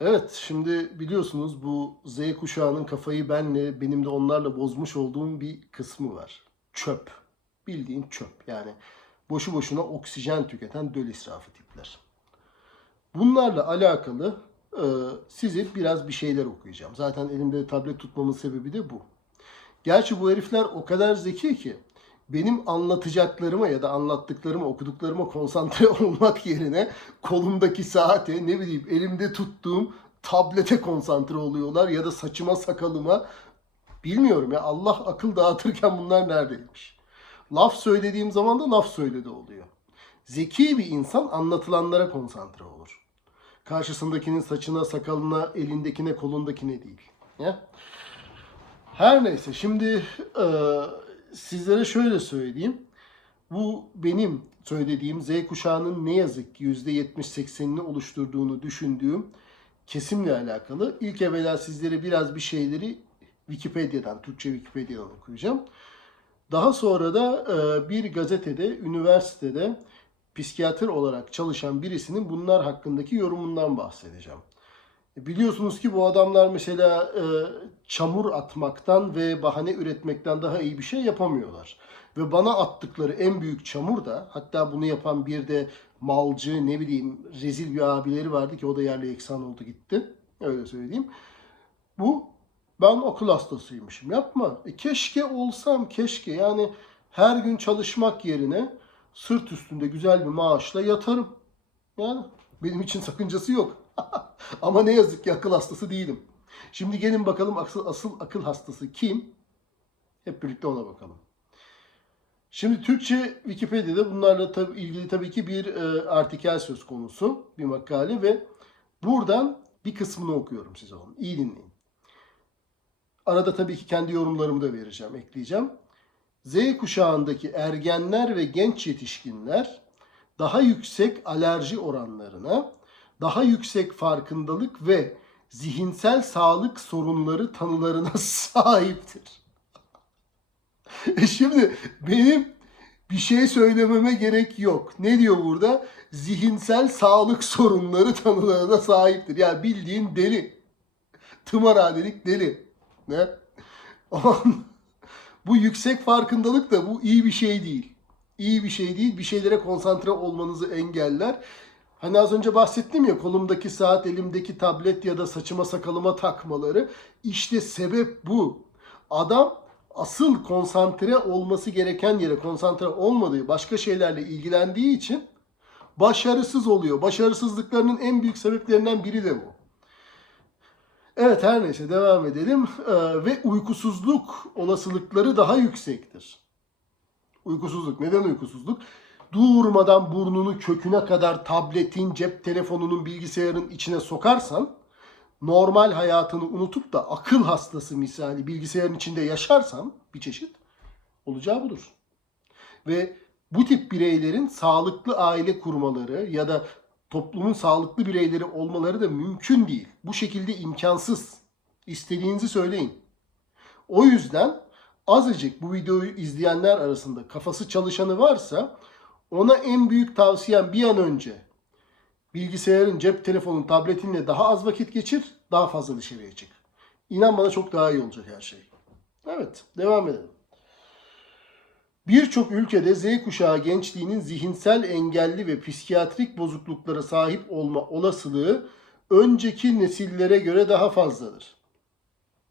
Evet, şimdi biliyorsunuz bu Z kuşağının kafayı benle, benim de onlarla bozmuş olduğum bir kısmı var. Çöp. Bildiğin çöp. Yani boşu boşuna oksijen tüketen döl israfı tipler. Bunlarla alakalı e, size biraz bir şeyler okuyacağım. Zaten elimde tablet tutmamın sebebi de bu. Gerçi bu herifler o kadar zeki ki benim anlatacaklarıma ya da anlattıklarıma, okuduklarıma konsantre olmak yerine kolumdaki saate, ne bileyim elimde tuttuğum tablete konsantre oluyorlar ya da saçıma sakalıma bilmiyorum ya Allah akıl dağıtırken bunlar neredeymiş? Laf söylediğim zaman da laf söyledi oluyor. Zeki bir insan anlatılanlara konsantre olur. Karşısındakinin saçına, sakalına, elindekine, kolundakine değil. Ya? Her neyse şimdi sizlere şöyle söyleyeyim. Bu benim söylediğim Z kuşağının ne yazık ki %70-80'ini oluşturduğunu düşündüğüm kesimle alakalı. İlk evvela sizlere biraz bir şeyleri Wikipedia'dan, Türkçe Wikipedia'dan okuyacağım. Daha sonra da e, bir gazetede, üniversitede psikiyatr olarak çalışan birisinin bunlar hakkındaki yorumundan bahsedeceğim. E, Biliyorsunuz ki bu adamlar mesela e, çamur atmaktan ve bahane üretmekten daha iyi bir şey yapamıyorlar. Ve bana attıkları en büyük çamur da hatta bunu yapan bir de malcı ne bileyim rezil bir abileri vardı ki o da yerle eksan oldu gitti. Öyle söyleyeyim. Bu ben akıl hastasıymışım. Yapma. E, keşke olsam keşke yani her gün çalışmak yerine sırt üstünde güzel bir maaşla yatarım. Yani benim için sakıncası yok. Ama ne yazık ki akıl hastası değilim. Şimdi gelin bakalım asıl, asıl akıl hastası kim? Hep birlikte ona bakalım. Şimdi Türkçe Wikipedia'da bunlarla tabi, ilgili tabii ki bir e, artikel söz konusu, bir makale ve buradan bir kısmını okuyorum size onun. İyi dinleyin. Arada tabii ki kendi yorumlarımı da vereceğim, ekleyeceğim. Z kuşağındaki ergenler ve genç yetişkinler daha yüksek alerji oranlarına, daha yüksek farkındalık ve zihinsel sağlık sorunları tanılarına sahiptir. E Şimdi benim bir şey söylememe gerek yok. Ne diyor burada? Zihinsel sağlık sorunları tanılarına sahiptir. Yani bildiğin deli. Tımarhanelik deli. Ne? Bu yüksek farkındalık da bu iyi bir şey değil. İyi bir şey değil. Bir şeylere konsantre olmanızı engeller. Hani az önce bahsettim ya kolumdaki saat, elimdeki tablet ya da saçıma sakalıma takmaları. İşte sebep bu. Adam asıl konsantre olması gereken yere konsantre olmadığı, başka şeylerle ilgilendiği için başarısız oluyor. Başarısızlıklarının en büyük sebeplerinden biri de bu. Evet her neyse devam edelim. Ee, ve uykusuzluk olasılıkları daha yüksektir. Uykusuzluk. Neden uykusuzluk? Durmadan burnunu köküne kadar tabletin, cep telefonunun, bilgisayarın içine sokarsan normal hayatını unutup da akıl hastası misali bilgisayarın içinde yaşarsan bir çeşit olacağı budur. Ve bu tip bireylerin sağlıklı aile kurmaları ya da toplumun sağlıklı bireyleri olmaları da mümkün değil. Bu şekilde imkansız. İstediğinizi söyleyin. O yüzden azıcık bu videoyu izleyenler arasında kafası çalışanı varsa ona en büyük tavsiyem bir an önce bilgisayarın, cep telefonun, tabletinle daha az vakit geçir, daha fazla dışarıya çık. İnan bana çok daha iyi olacak her şey. Evet, devam edelim. Birçok ülkede Z kuşağı gençliğinin zihinsel engelli ve psikiyatrik bozukluklara sahip olma olasılığı önceki nesillere göre daha fazladır.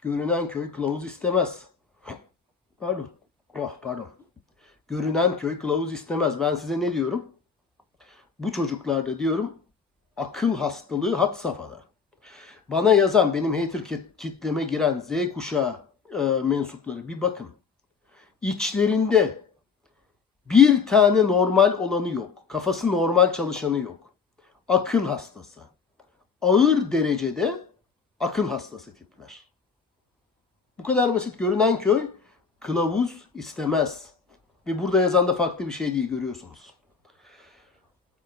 Görünen köy kılavuz istemez. Pardon. Oh, pardon. Görünen köy kılavuz istemez. Ben size ne diyorum? Bu çocuklarda diyorum akıl hastalığı had safhada. Bana yazan, benim hater kit- kitleme giren Z kuşağı e, mensupları bir bakın. İçlerinde bir tane normal olanı yok. Kafası normal çalışanı yok. Akıl hastası. Ağır derecede akıl hastası tipler. Bu kadar basit görünen köy kılavuz istemez. Ve burada yazan da farklı bir şey değil görüyorsunuz.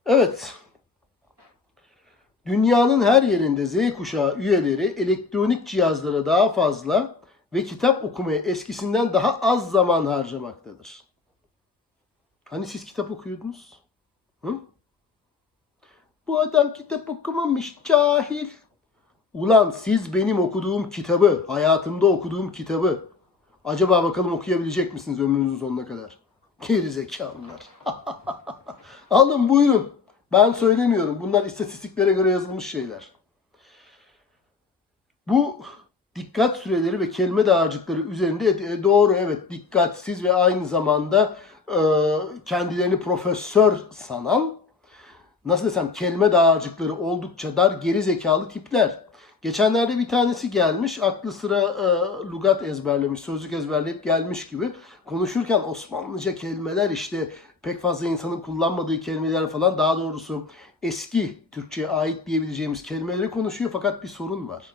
Evet. Dünyanın her yerinde Z kuşağı üyeleri elektronik cihazlara daha fazla ve kitap okumaya eskisinden daha az zaman harcamaktadır. Hani siz kitap okuyordunuz? Hı? Bu adam kitap okumamış, cahil. Ulan siz benim okuduğum kitabı, hayatımda okuduğum kitabı acaba bakalım okuyabilecek misiniz ömrünüzün sonuna kadar? Geri zekalılar. Alın buyurun. Ben söylemiyorum. Bunlar istatistiklere göre yazılmış şeyler. Bu dikkat süreleri ve kelime dağarcıkları üzerinde e, doğru evet dikkatsiz ve aynı zamanda e, kendilerini profesör sanan nasıl desem kelime dağarcıkları oldukça dar geri zekalı tipler. Geçenlerde bir tanesi gelmiş aklı sıra e, lugat ezberlemiş sözlük ezberleyip gelmiş gibi konuşurken Osmanlıca kelimeler işte pek fazla insanın kullanmadığı kelimeler falan daha doğrusu eski Türkçe'ye ait diyebileceğimiz kelimeleri konuşuyor fakat bir sorun var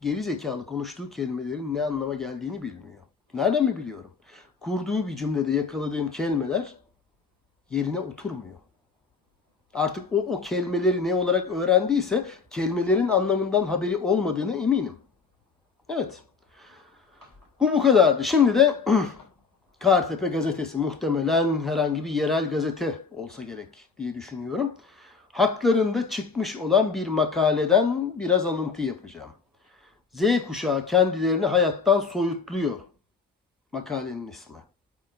geri zekalı konuştuğu kelimelerin ne anlama geldiğini bilmiyor. Nereden mi biliyorum? Kurduğu bir cümlede yakaladığım kelimeler yerine oturmuyor. Artık o o kelimeleri ne olarak öğrendiyse kelimelerin anlamından haberi olmadığını eminim. Evet. Bu bu kadardı. Şimdi de Kartepe gazetesi muhtemelen herhangi bir yerel gazete olsa gerek diye düşünüyorum. Haklarında çıkmış olan bir makaleden biraz alıntı yapacağım. Z kuşağı kendilerini hayattan soyutluyor. Makalenin ismi.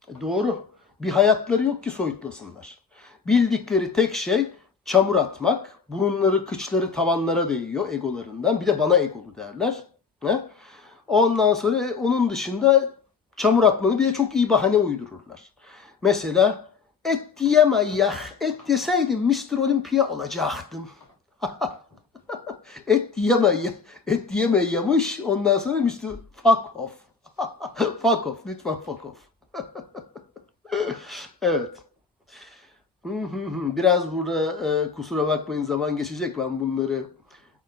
E doğru. Bir hayatları yok ki soyutlasınlar. Bildikleri tek şey çamur atmak. Burunları, kıçları tavanlara değiyor egolarından. Bir de bana egolu derler. Ne? Ondan sonra onun dışında çamur atmanı bir de çok iyi bahane uydururlar. Mesela et yemeyah, et yeseydim Mr. Olympia olacaktım. et yemeye, et yemeye yamış. Ondan sonra Mr. Fuck off. fuck off. Lütfen fuck off. evet. Biraz burada e, kusura bakmayın zaman geçecek. Ben bunları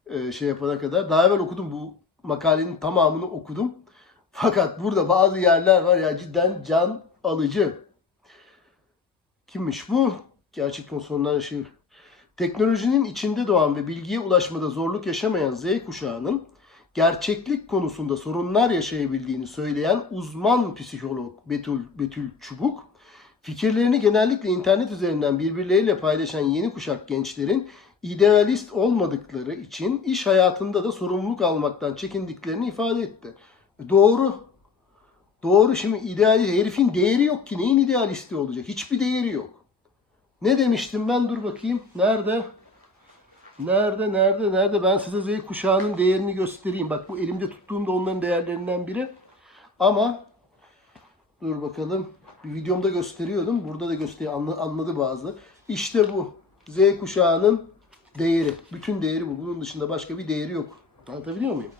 e, şey yapana kadar. Daha evvel okudum bu makalenin tamamını okudum. Fakat burada bazı yerler var ya cidden can alıcı. Kimmiş bu? Gerçekten sonlar şey Teknolojinin içinde doğan ve bilgiye ulaşmada zorluk yaşamayan Z kuşağının gerçeklik konusunda sorunlar yaşayabildiğini söyleyen uzman psikolog Betül, Betül Çubuk, fikirlerini genellikle internet üzerinden birbirleriyle paylaşan yeni kuşak gençlerin idealist olmadıkları için iş hayatında da sorumluluk almaktan çekindiklerini ifade etti. Doğru. Doğru şimdi idealist herifin değeri yok ki neyin idealisti olacak? Hiçbir değeri yok. Ne demiştim ben? Dur bakayım. Nerede? Nerede, nerede, nerede? Ben size Z kuşağının değerini göstereyim. Bak bu elimde tuttuğum da onların değerlerinden biri. Ama dur bakalım. Bir videomda gösteriyordum. Burada da gösteriyor. Anladı bazı. İşte bu. Z kuşağının değeri. Bütün değeri bu. Bunun dışında başka bir değeri yok. Anlatabiliyor muyum?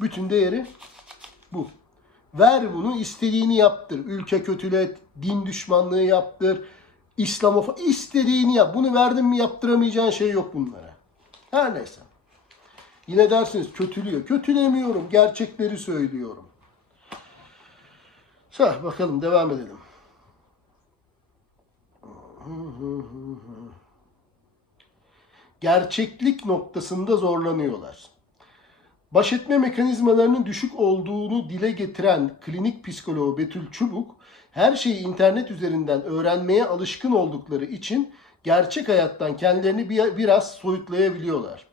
Bütün değeri bu. Ver bunu istediğini yaptır. Ülke kötület, din düşmanlığı yaptır İslamofa istediğini yap. Bunu verdin mi yaptıramayacağın şey yok bunlara. Her neyse. Yine dersiniz kötülüyor. Kötülemiyorum. Gerçekleri söylüyorum. Sah bakalım devam edelim. Gerçeklik noktasında zorlanıyorlar. Baş etme mekanizmalarının düşük olduğunu dile getiren klinik psikoloğu Betül Çubuk, her şeyi internet üzerinden öğrenmeye alışkın oldukları için gerçek hayattan kendilerini biraz soyutlayabiliyorlar.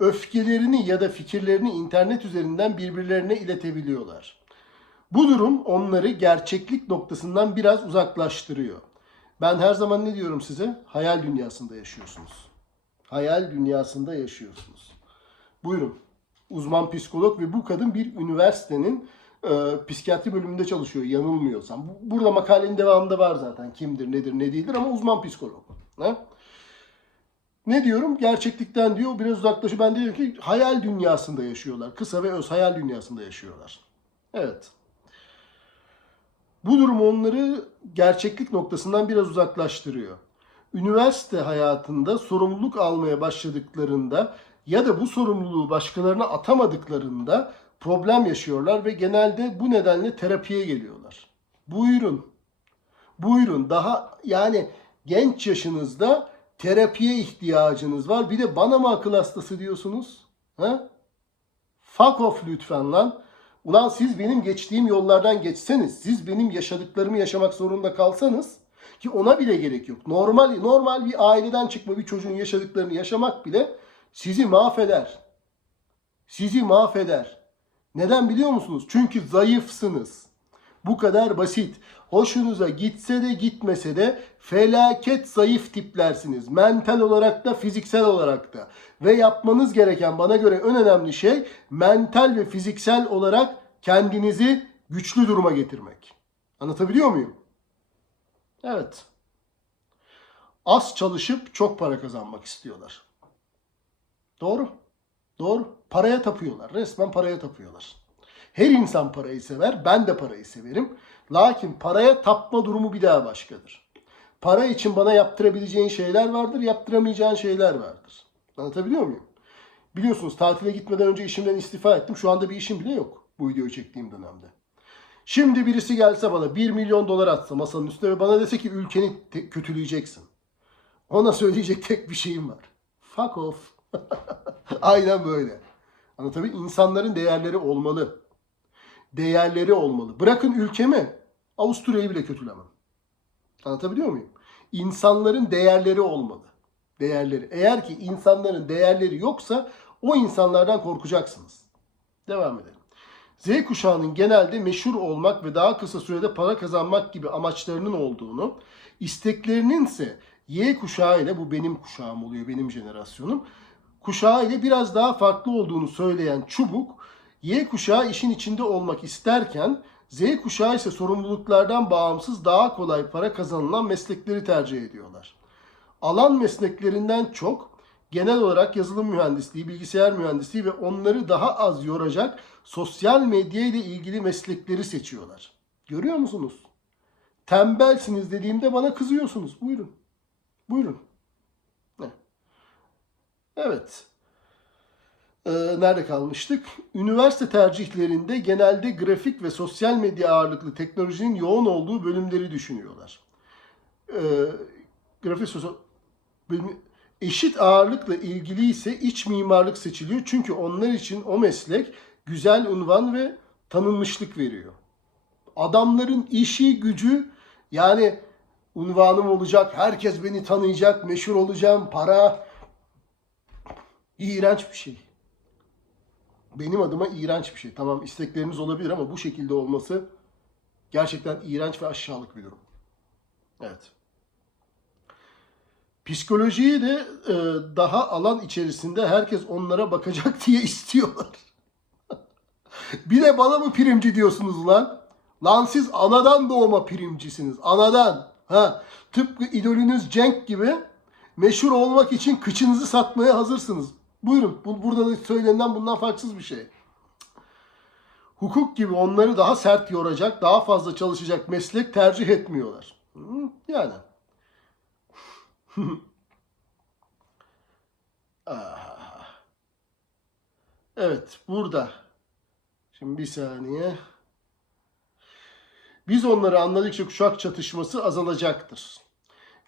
Öfkelerini ya da fikirlerini internet üzerinden birbirlerine iletebiliyorlar. Bu durum onları gerçeklik noktasından biraz uzaklaştırıyor. Ben her zaman ne diyorum size? Hayal dünyasında yaşıyorsunuz. Hayal dünyasında yaşıyorsunuz. Buyurun. Uzman psikolog ve bu kadın bir üniversitenin e, psikiyatri bölümünde çalışıyor yanılmıyorsam. Burada makalenin devamında var zaten kimdir, nedir, ne değildir ama uzman psikolog. Ne? Ne diyorum? Gerçeklikten diyor biraz uzaklaşıyor. Ben diyorum ki hayal dünyasında yaşıyorlar. Kısa ve öz hayal dünyasında yaşıyorlar. Evet. Bu durum onları gerçeklik noktasından biraz uzaklaştırıyor. Üniversite hayatında sorumluluk almaya başladıklarında ya da bu sorumluluğu başkalarına atamadıklarında problem yaşıyorlar ve genelde bu nedenle terapiye geliyorlar. Buyurun. Buyurun. Daha yani genç yaşınızda terapiye ihtiyacınız var. Bir de bana mı akıl hastası diyorsunuz? Ha? Fuck off lütfen lan. Ulan siz benim geçtiğim yollardan geçseniz, siz benim yaşadıklarımı yaşamak zorunda kalsanız ki ona bile gerek yok. Normal normal bir aileden çıkma bir çocuğun yaşadıklarını yaşamak bile sizi mahveder. Sizi mahveder. Neden biliyor musunuz? Çünkü zayıfsınız. Bu kadar basit. Hoşunuza gitse de gitmese de felaket zayıf tiplersiniz. Mental olarak da fiziksel olarak da. Ve yapmanız gereken bana göre en önemli şey mental ve fiziksel olarak kendinizi güçlü duruma getirmek. Anlatabiliyor muyum? Evet. Az çalışıp çok para kazanmak istiyorlar. Doğru. Doğru. Paraya tapıyorlar. Resmen paraya tapıyorlar. Her insan parayı sever. Ben de parayı severim. Lakin paraya tapma durumu bir daha başkadır. Para için bana yaptırabileceğin şeyler vardır, yaptıramayacağın şeyler vardır. Anlatabiliyor muyum? Biliyorsunuz tatile gitmeden önce işimden istifa ettim. Şu anda bir işim bile yok bu videoyu çektiğim dönemde. Şimdi birisi gelse bana 1 milyon dolar atsa masanın üstüne ve bana dese ki ülkeni kötüleyeceksin. Ona söyleyecek tek bir şeyim var. Fuck off. Aynen böyle. Anlatabiliyor muyum? İnsanların değerleri olmalı. Değerleri olmalı. Bırakın ülkemi, Avusturya'yı bile kötülemem. Anlatabiliyor muyum? İnsanların değerleri olmalı. Değerleri. Eğer ki insanların değerleri yoksa o insanlardan korkacaksınız. Devam edelim. Z kuşağının genelde meşhur olmak ve daha kısa sürede para kazanmak gibi amaçlarının olduğunu, isteklerinin ise Y kuşağı ile bu benim kuşağım oluyor, benim jenerasyonum. Kuşağı ile biraz daha farklı olduğunu söyleyen Çubuk, Y kuşağı işin içinde olmak isterken Z kuşağı ise sorumluluklardan bağımsız daha kolay para kazanılan meslekleri tercih ediyorlar. Alan mesleklerinden çok genel olarak yazılım mühendisliği, bilgisayar mühendisliği ve onları daha az yoracak sosyal medya ile ilgili meslekleri seçiyorlar. Görüyor musunuz? Tembelsiniz dediğimde bana kızıyorsunuz. Buyurun. Buyurun. Evet. Ee, nerede kalmıştık? Üniversite tercihlerinde genelde grafik ve sosyal medya ağırlıklı teknolojinin yoğun olduğu bölümleri düşünüyorlar. Ee, grafik sosyal bölümü eşit ağırlıkla ilgili ise iç mimarlık seçiliyor. Çünkü onlar için o meslek güzel unvan ve tanınmışlık veriyor. Adamların işi gücü yani unvanım olacak, herkes beni tanıyacak, meşhur olacağım, para iğrenç bir şey. Benim adıma iğrenç bir şey. Tamam istekleriniz olabilir ama bu şekilde olması gerçekten iğrenç ve aşağılık bir durum. Evet. Psikolojiyi de e, daha alan içerisinde herkes onlara bakacak diye istiyorlar. bir de bana mı primci diyorsunuz lan? Lan siz anadan doğma primcisiniz. Anadan. Ha, tıpkı idolünüz Cenk gibi meşhur olmak için kıçınızı satmaya hazırsınız. Buyurun. Bu, burada da söylenen bundan farksız bir şey. Hukuk gibi onları daha sert yoracak, daha fazla çalışacak meslek tercih etmiyorlar. Hı, Yani. Ah. Evet, burada. Şimdi bir saniye. Biz onları anladıkça kuşak çatışması azalacaktır.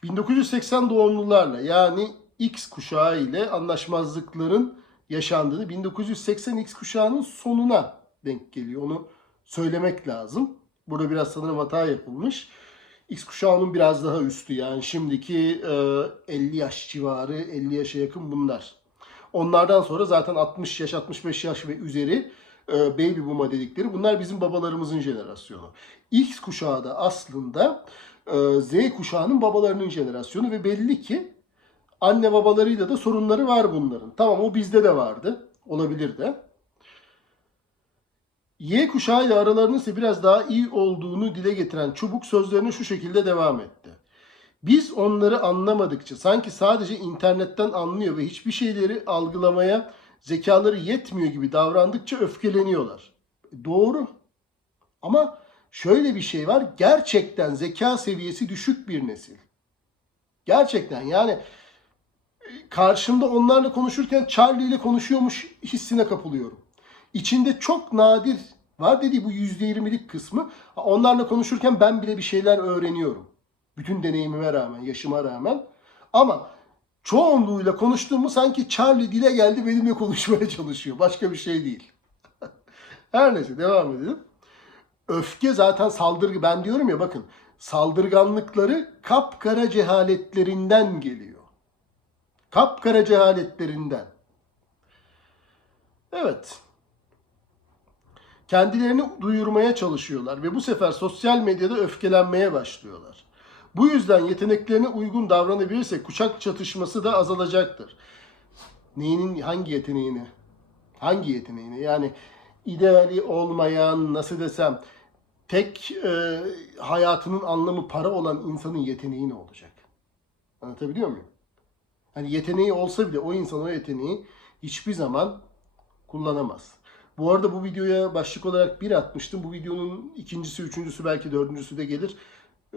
1980 doğumlularla yani X kuşağı ile anlaşmazlıkların yaşandığını 1980 X kuşağının sonuna denk geliyor. Onu söylemek lazım. Burada biraz sanırım hata yapılmış. X kuşağının biraz daha üstü yani şimdiki e, 50 yaş civarı 50 yaşa yakın bunlar. Onlardan sonra zaten 60 yaş 65 yaş ve üzeri e, baby boom'a dedikleri bunlar bizim babalarımızın jenerasyonu. X kuşağı da aslında e, Z kuşağının babalarının jenerasyonu ve belli ki anne babalarıyla da sorunları var bunların. Tamam o bizde de vardı. Olabilir de. Y kuşağı ile aralarının ise biraz daha iyi olduğunu dile getiren Çubuk sözlerine şu şekilde devam etti. Biz onları anlamadıkça sanki sadece internetten anlıyor ve hiçbir şeyleri algılamaya zekaları yetmiyor gibi davrandıkça öfkeleniyorlar. Doğru. Ama şöyle bir şey var. Gerçekten zeka seviyesi düşük bir nesil. Gerçekten yani karşımda onlarla konuşurken Charlie ile konuşuyormuş hissine kapılıyorum. İçinde çok nadir var dediği bu %20'lik kısmı. Onlarla konuşurken ben bile bir şeyler öğreniyorum. Bütün deneyimime rağmen, yaşıma rağmen. Ama çoğunluğuyla konuştuğumu sanki Charlie dile geldi benimle konuşmaya çalışıyor. Başka bir şey değil. Her neyse devam edelim. Öfke zaten saldırı ben diyorum ya bakın saldırganlıkları kapkara cehaletlerinden geliyor. Kapkara cehaletlerinden. Evet. Kendilerini duyurmaya çalışıyorlar ve bu sefer sosyal medyada öfkelenmeye başlıyorlar. Bu yüzden yeteneklerine uygun davranabilirse kuşak çatışması da azalacaktır. Neyinin hangi yeteneğini? Hangi yeteneğini? Yani ideali olmayan, nasıl desem, tek e, hayatının anlamı para olan insanın yeteneği ne olacak? Anlatabiliyor muyum? Hani yeteneği olsa bile o insan o yeteneği hiçbir zaman kullanamaz. Bu arada bu videoya başlık olarak bir atmıştım. Bu videonun ikincisi, üçüncüsü belki dördüncüsü de gelir.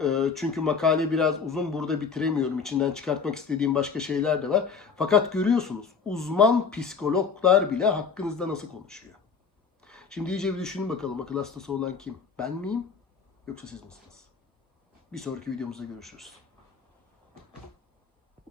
Ee, Çünkü makale biraz uzun burada bitiremiyorum. İçinden çıkartmak istediğim başka şeyler de var. Fakat görüyorsunuz uzman psikologlar bile hakkınızda nasıl konuşuyor. Şimdi iyice bir düşünün bakalım akıl hastası olan kim? Ben miyim yoksa siz misiniz? Bir sonraki videomuzda görüşürüz.